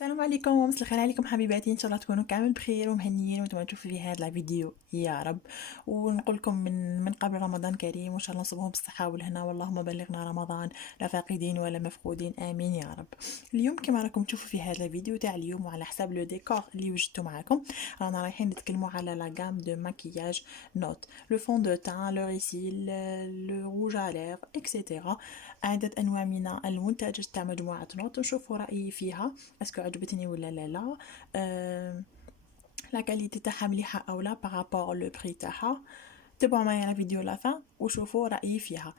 السلام عليكم ومساء الخير عليكم حبيباتي، ان شاء الله تكونوا كامل بخير ومهنيين وانتم تشوفوا في هذا الفيديو يا رب. ونقول لكم من قبل رمضان كريم، وان شاء الله نصبهم بالصحه والهنا، واللهم بلغنا رمضان لا فاقدين ولا مفقودين، امين يا رب. اليوم كما راكم تشوفوا في هذا الفيديو تاع اليوم، وعلى حساب لو ديكور اللي وجدته معكم، رانا رايحين نتكلموا على لا غام دو ماكياج نوت، لو فون دو تان، لو ريسيل، لو روج على لير اكسيتيرا. عدة انواع من المنتجات تاع مجموعه نوت، نشوفوا رايي فيها، اسكو عجبتني ولا لا. لا كاليتي تاعها مليحه او لا بارابور لو بري تاعها. تابعوا معايا الفيديو لافان وشوفوا رايي فيها،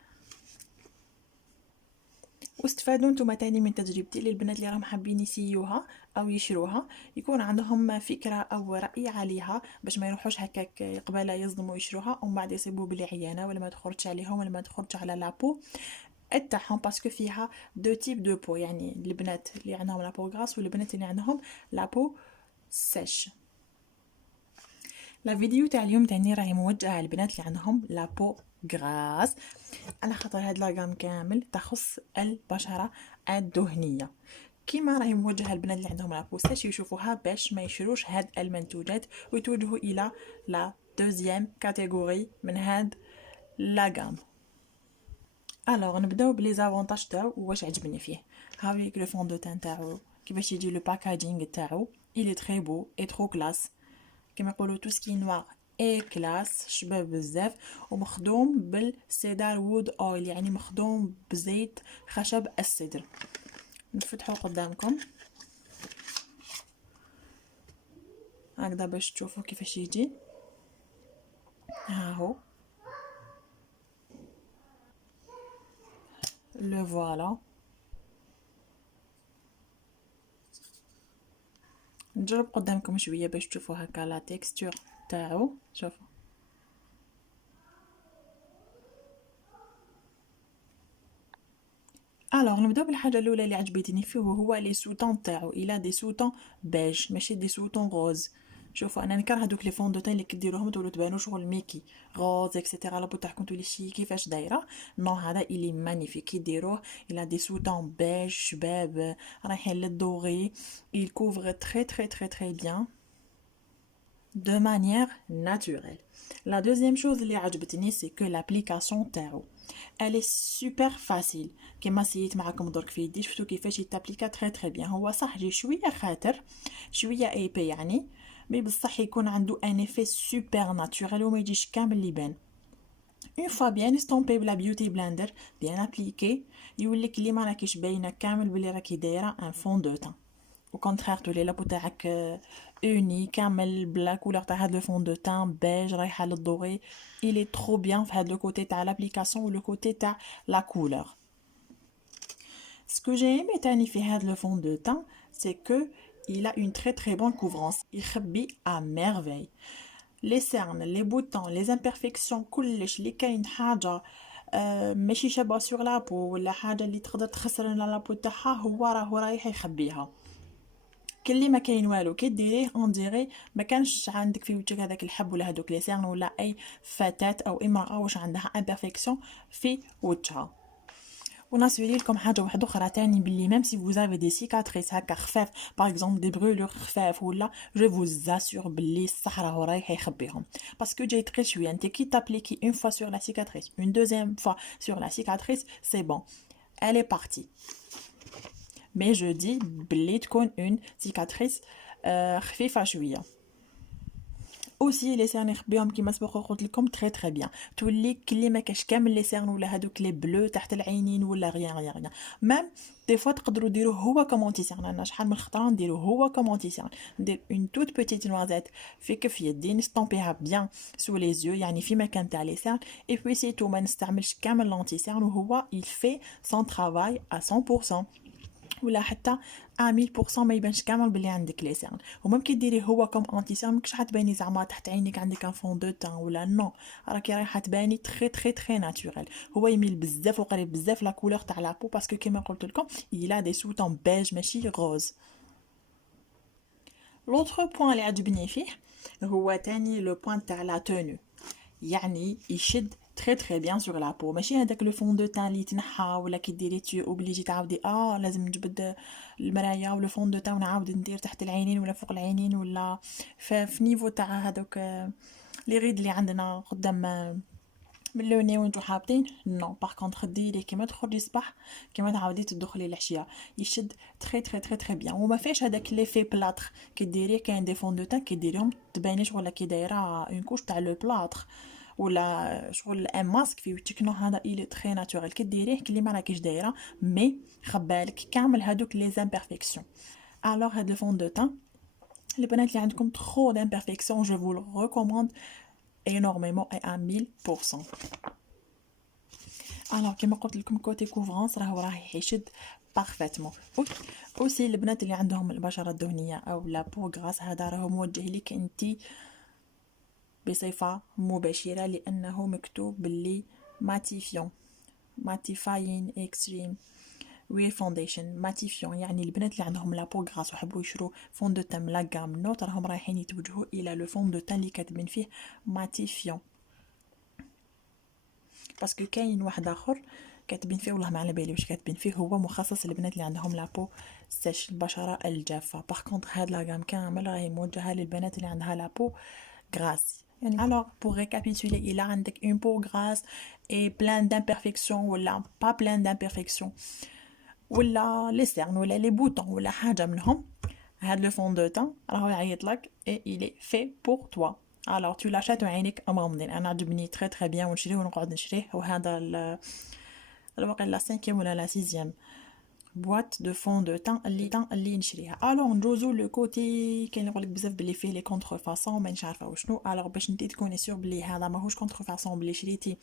واستفادوا نتوما تاني من تجربتي للبنات اللي راهم حابين يسيوها او يشروها، يكون عندهم فكره او راي عليها، باش ما يروحوش هكاك قباله يصدموا يشروها ومن بعد يصيبوا بلي عيانه ولا ما تخرجش عليهم ولا ما تخرجش على لابو تاعهم، باسكو فيها دو تيب دو بو، يعني البنات اللي عندهم لابو غراس والبنات اللي عندهم لابو سيش. لا فيديو تاع اليوم تاني راهي موجهه للبنات اللي عندهم لابو غراس، على خاطر هاد لاغام كامل تخص البشره الدهنيه. كيما راهي موجهه للبنات اللي عندهم لابو سيش يشوفوها باش ما يشروش هاد المنتوجات ويتوجهوا الى لا دوزيام كاتيجوري من هاد لاغام. الوغ نبداو بلي زافونتاج تاعو واش عجبني فيه. هاويك لو فون دو تان تاعو، كيفاش يجي لو باكاجينغ تاعو، il est très beau et trop classe. كما يقولوا تو سكي نوار اي كلاس، شباب بزاف، ومخدوم بالسيدار وود اويل، يعني مخدوم بزيت خشب السدر. نفتحو قدامكم هكذا باش تشوفوا كيفاش يجي. ها هو لو فوالا. نجرب قدامكم شويه باش تشوفوا هكا لا تيكستور تاعو. شوفوا الوغ نبداو بالحاجه الاولى اللي عجبتني فيه، وهو لي سوتون تاعو. الى دي سوتون بيج ماشي دي سوتون غوز. شوفوا انا نكره هذوك لي فون دو تاي اللي كديروهم تولو تبانو شغل ميكي غوز اكسيتيرا، لابو تاعكم تولي شي كيفاش دايره. نو هذا الي مانيفيك يديروه. الى دي سوتون بيج شباب رايحين للدوغي. il couvre très très très très bien de manière naturelle. La deuxième chose اللي عجبتني c'est que l'application تاعو elle est super facile. كما سيت معكم درك في يدي شفتوا كيفاش يتابليكا تري تري بيان. هو صح جي شويه خاطر شويه اي بي يعني، مي بصح يكون عنده ان افي سوبر ناتوريل وما يجيش كامل يبان. اون فوا بيان ستومبي بلا بيوتي بلندر بيان ابليكي، يوليك اللي ما راكيش باينه كامل بلي راكي دايره ان فون دو تان. au contraire تولي لابو تاعك اوني كامل بلا كولور تاع هاد لو فون دو تان بيج رايحه للدوغي. il est trop bien في هاد لو كوتي تاع لابليكاسيون ولو كوتي تاع لا كولور. Ce que j'ai aimé تاني في هاد le fond de teint, c'est que il a une très très bonne couvrance. يخبي à merveille. Les cernes, les boutons, les imperfections كلش اللي كاين حاجة ماشي شابة سور لابو ولا حاجة اللي تقدر تخسر لابو تاعها، هو رايح يخبيها. كلي ما كاين والو كي ديريه اون ديري ما كانش عندك في وجهك هذاك الحب ولا هذوك لي سيرن ولا اي فتاة او امرأة واش عندها امبرفكسيون في وجهها. ونصوري لكم حاجه واحده اخرى تاني، باللي ميم سي فوز افي دي سيكاتريس هكا خفاف باغ اكزومبل دي برولور خفاف ولا، جو فوز اسور باللي الصح راهو رايح يخبيهم، باسكو جاي تقيل شويه. انت كي تابليكي اون فوا سور لا سيكاتريس اون دوزيام فوا سور لا سيكاتريس سي بون elle est partie. mais je dis باللي تكون اون سيكاتريس خفيفه شويه. اوسي لي سيرن يخبيهم كيما سبق قلت لكم تري تري بيان، تولي كلي ما كاش كامل لي سيرن ولا هذوك لي بلو تحت العينين ولا غيان. ميم دي فوا تقدروا ديروه هو كومونتي سيرن. انا شحال من خطره نديرو هو كومونتي سيرن، ندير اون توت بوتيت نوازيت في كف يدي نستومبيها بيان سو لي زيو، يعني في مكان تاع لي سيرن، اي بوي سي تو. ما نستعملش كامل لونتي سيرن، وهو il fait son travail à 100%. ولا حتى 1000% ما يبانش كامل بلي عندك لي سيرن. وممكن ديري هو كوم انتي سيرن ماكش حتباني زعما تحت عينيك عندك ان فون دو تان ولا نو، راكي رايحه تباني تري تري تري ناتوريل. هو يميل بزاف وقريب بزاف لا كولور تاع لابو، باسكو كيما قلت لكم il a des sous-tons beige ماشي غوز. لوتر بوين اللي عجبني فيه هو تاني لو بوين تاع لا تونو، يعني يشد تري تري بيان سور لابو. ماشي هذاك لو فون دو تان اللي يتنحى ولا كي ديري تي اوبليجي تعاودي لازم نجبد المرايه ولا فون دو تان ونعاود ندير تحت العينين ولا فوق العينين ولا في نيفو تاع هذوك لي غيد اللي عندنا قدام من لو ني وانتو حابين. نو باغ كونطخ ديري كيما تخرجي الصباح كيما تعاودي تدخلي العشيه، يشد تري تري تري تري بيان. وما فيش هذاك لي في بلاطر كي ديريه. كاين دي فون دو تان كي ديريهم تباني شغل كي دايره اون كوش تاع لو بلاطر ولا شغل ان ماسك في وجهك. نو هذا الي تري ناتوريل كي ديريه كلي ما راكيش دايره مي خبالك كامل هادوك لي زامبيرفيكسيون. الوغ هاد لو فون دو تان البنات اللي عندكم trop d'imperfections je vous le recommande énormément et à 1000%. alors كما قلت لكم كوتي كوفرونس راه يشد بارفيتمون. اوسي البنات اللي عندهم البشره الدهنيه او لا بو غراس هذا راه موجه لك انتي بصفه مباشره لانه مكتوب باللي ماتيفاين اكستريم وي فونديشن ماتيفيون. يعني البنات اللي عندهم لا بو غراس وحبوا يشرو فون دو تان لا غام نوت راهم رايحين يتوجهوا الى لو فون دو تان اللي كاتبين فيه ماتيفيون. باسكو كاين واحد اخر كاتبين فيه والله ما على بالي واش كاتبين فيه، هو مخصص للبنات اللي عندهم لابو سيش البشره الجافه. باغ كونطخ هاد لا غام كامل راهي موجهه للبنات اللي عندها لابو غراس. يعني alors pour récapituler il a عندك une peau grasse et plein d'imperfections ولا pas plein d'imperfections ولا لي سيرن ولا لي بوطون ولا حاجه منهم، هاد لو فون دو تان راهو يعيط لك et il est fait pour toi. alors tu l'achètes وعينك مغمضين. انا عجبني تري تري بيان ونشريه ونقعد نشريه. وهذا الوقت لا 5 ولا لا 6 بواط دو فون دو تان اللي نشريها. الوغ ندوزو لو كوتي كاين يقول لك بزاف بلي فيه لي كونتر فاسون مانيش عارفه وشنو. الوغ باش انتي تكوني سور بلي هذا ماهوش كونتر فاسون بلي شريتي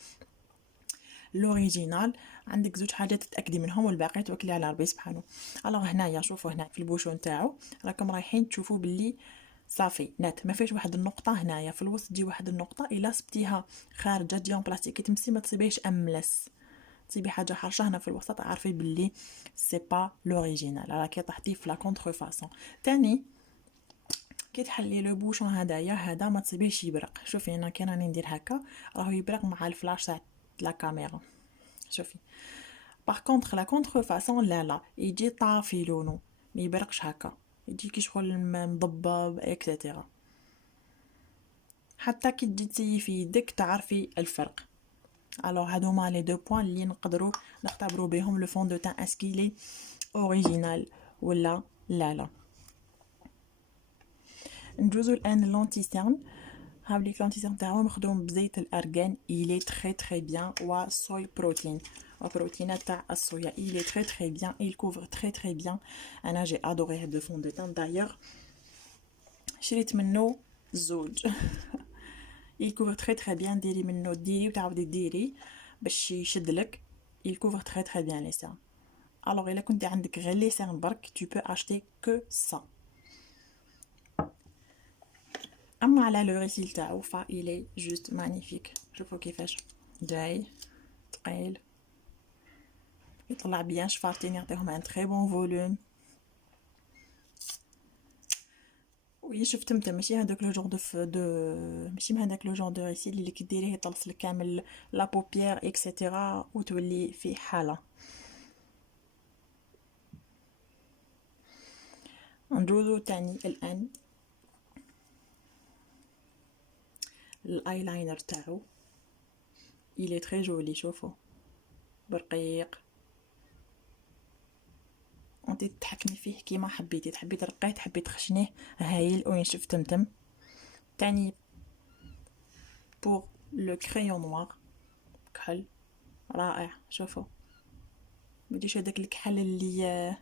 لوريجينال عندك زوج حاجات تتاكدي منهم والباقي توكلي على ربي سبحانه. الوغ هنايا شوفوا هنا في البوشون تاعو راكم رايحين تشوفوا باللي صافي نات ما فيش واحد النقطه هنايا في الوسط تجي واحد النقطه الا سبتيها خارجه ديون بلاستيك تمسي ما تصيبيش املس تصيبي حاجه حرشه هنا في الوسط عارفي باللي سي با لوريجينال. راكي طحتي في لا كونتر فاسون. تاني كي تحلي لو بوشون هدايا هذا ما تصيبيش يبرق. شوفي انا كي راني ندير هكا راهو يبرق مع الفلاش تاع لا كاميرا. شوفي باغ كونطخ لا كونتر فاسون لا يجي طافي لونو ما يبرقش هكا يجي كي شغل مضبب اكسيتيرا. حتى كي تجي تسيي في يدك تعرفي الفرق. الوغ هادوما لي دو بوين اللي نقدروا نختبروا بهم لو فون دو تان اسكيلي اوريجينال ولا لا. ندوزو الان لونتي سيرن. هاوليك لونتي سيرن تاعو مخدوم بزيت الارغان إلي تري تري بيان و صوي بروتين وبروتينات تاع الصويا إلي تري تري بيان il couvre تري تري بيان. انا جي ادوري هاد لو فون دو تان دايوغ شريت منه زوج il couvre très très bien. ديري منه ديري وتعاودي ديري باش يشدلك il couvre très très bien les cernes. alors الا كنتي عندك غير لي سيرن برك tu peux acheter que ça. اما على لو ريسيل تاعو فا il est juste magnifique. شوفوا كيفاش جاي ثقيل يطلع بيان شفارتين يعطيهم ان تري بون فولوم. وي شفت ماشي هذاك لو جور دو ماشي هذاك لو جور دو ريسيل اللي كديريه يطلص لك كامل لا بوبيير اكسيتيرا وتولي في حاله. ندوزو تاني الان الايلاينر تاعو il est très joli. شوفوا برقيق انت تحكمي فيه كيما حبيتي تحبي ترقيه تحبي تخشنيه هايل وينشف تمتم. تاني بور لو كريون نوار كحل رائع. شوفوا بديش هذاك الكحل اللي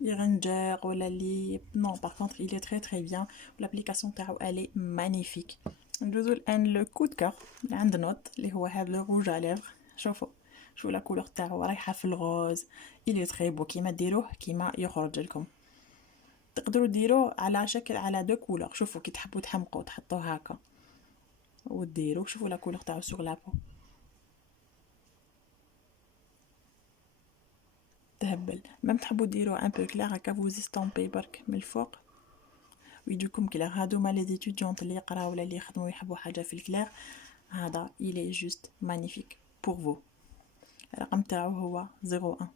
يغنجر ولا اللي نو باغ كونطخ il est très très bien l'application تاعو elle est magnifique. ندوزو الان لو كو دو كور اللي عند نوت اللي هو هذا لو روج على ليفر. شوفوا شو لا كولور تاعو رايحه في الغوز il est très beau. كيما ديروه كيما يخرج لكم تقدروا ديروه على شكل على دو كولور. شوفوا كي تحبوا تحمقوا تحطوه هكا وديروا شوفوا لا كولور تاعو سوغ لابو تهبل. ميم تحبوا ديروه ان بو كلير هكا فوز ستامبي برك من الفوق ويجيكم كلير. هادو ما لي زيتوديونط اللي يقراو ولا اللي يخدموا يحبوا حاجه في الكلير هذا il est juste magnifique pour vous. الرقم تاعو هو 01.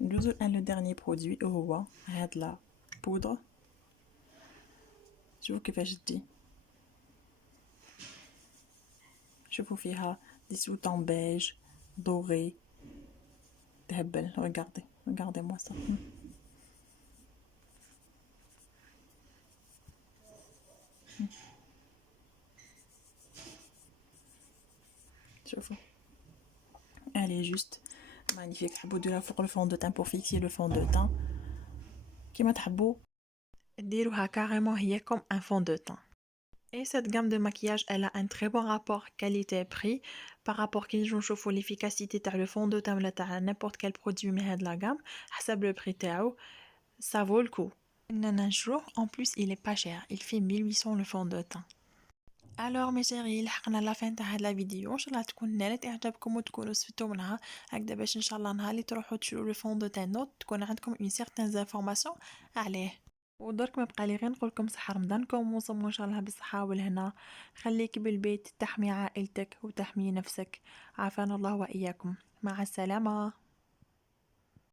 ندوزو الان لو dernier produit وهو هاد لا بودرة. شوفوا كيفاش تجي، شوفوا فيها دي سوتون بيج دوري تهبل. regardez moi ça. شوفوا elle est juste magnifique. تحبوا ديروها فوق الفون دو تان pour fixer le fond de teint كيما تحبوا ديروها carrément هي comme un fond de teint. Et cette gamme de maquillage, elle a un très bon rapport qualité-prix par rapport كي نجو نشوفوا l'efficacité تاع le fond de teint ولا تاع n'importe quel produit من هاد la gamme حسب le prix تاعو ça vaut le coup. إننا نشروه en plus il est pas cher, il fait 1800 le fond de teint. Alors mes chéris لحقنا لا فين تاع هاد لا فيديو، ان شاء الله تكون نالت اعجابكم وتكونوا استفدتوا منها هكذا باش ان شاء الله نهار اللي تروحوا تشرو لو فون دو تان نوت تكون عندكم اون سيغتان انفورماسيون عليه. ودرك ما بقى لي غير نقول لكم صحه رمضانكم وصوموا ان شاء الله بالصحه والهنا. خليك بالبيت تحمي عائلتك وتحمي نفسك. عافانا الله واياكم، مع السلامه.